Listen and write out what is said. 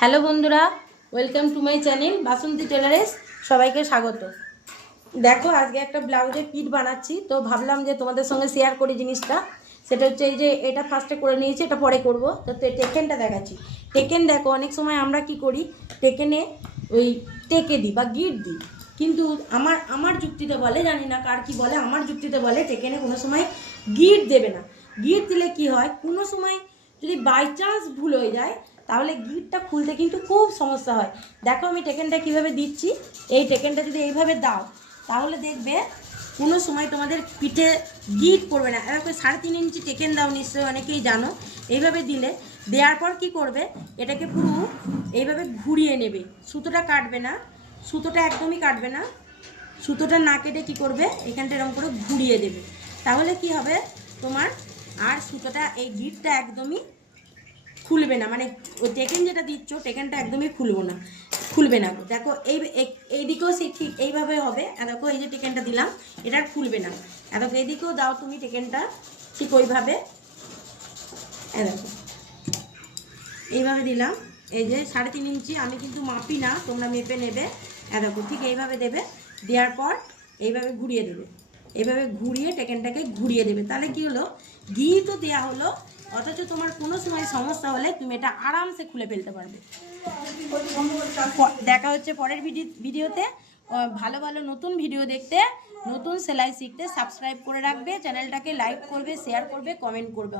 Hello বন্ধুরা, welcome to my channel Basanti tailors. সবাইকে স্বাগত। দেখো, আজকে একটা ব্লাউজের পিট বানাচ্ছি, তো ভাবলাম যে তোমাদের সঙ্গে শেয়ার করি জিনিসটা। সেটা হচ্ছে এই যে এটা ফার্স্টে করে নিয়েছি, এটা পরে করব। তো টেকেনটা দেখাচ্ছি। টেকেন দেখো, অনেক সময় আমরা কি করি, টেকেনে ওই টেকে দিই বা গিট দিই, কিন্তু আমার যুক্তিতে বলে, জানি না কার কি বলে, আমার যুক্তিতে বলে টেকেনে কোনো সময় গিট দেবে না। গিট দিলে কি হয়, কোনো সময় যদি বাই চান্স ভুল হয়ে যায় তাহলে গিটটা খুলতে কিন্তু খুব সমস্যা হয়। দেখো আমি টেকেনটা কীভাবে দিচ্ছি। এই টেকেনটা যদি এইভাবে দাও তাহলে দেখবে কোনো সময় তোমাদের পিঠে গিট পড়বে না। এরকম 3.5 ইঞ্চি টেকেন দাও, নিশ্চয়ই অনেকেই জানো। এইভাবে দিলে, দেওয়ার পর কি করবে, এটাকে পুরো এইভাবে ঘুরিয়ে নেবে। সুতোটা কাটবে না, সুতোটা একদমই কাটবে না। সুতোটা না কেটে কী করবে, এখানটা এরকম করে ঘুরিয়ে দেবে। তাহলে কি হবে তোমার, আর সুতোটা এই গিটটা একদমই খুলবে না। মানে ওই টেকেন যেটা দিচ্ছ, টেকেনটা একদমই খুলবে না। দেখো এই দিকেও সে ঠিক এইভাবে হবে। দেখো এই যে টেকেনটা দিলাম, এটা খুলবে না। দেখো এইদিকেও দাও তুমি টেকেনটা ঠিক ওইভাবে। দেখো এইভাবে দিলাম। এই যে 3.5 ইঞ্চি, আমি কিন্তু মাপি না, তোমরা মেপে নেবে। দেখো ঠিক এইভাবে দেবে। দেওয়ার পর এইভাবে ঘুরিয়ে দেবে। এইভাবে ঘুরিয়ে টেকেনটাকে ঘুরিয়ে দেবে। তাহলে কি হলো, ঘি তো দেওয়া হলো, অথচ তোমার কোনো সময় সমস্যা হলে তুমি এটা আরামসে খুলে ফেলতে পারবে। দেখা হচ্ছে পরের ভিডিওতে। ভালো ভালো নতুন ভিডিও দেখতে, নতুন সেলাই শিখতে সাবস্ক্রাইব করে রাখবে, চ্যানেলটাকে লাইক করবে, শেয়ার করবে, কমেন্ট করবে।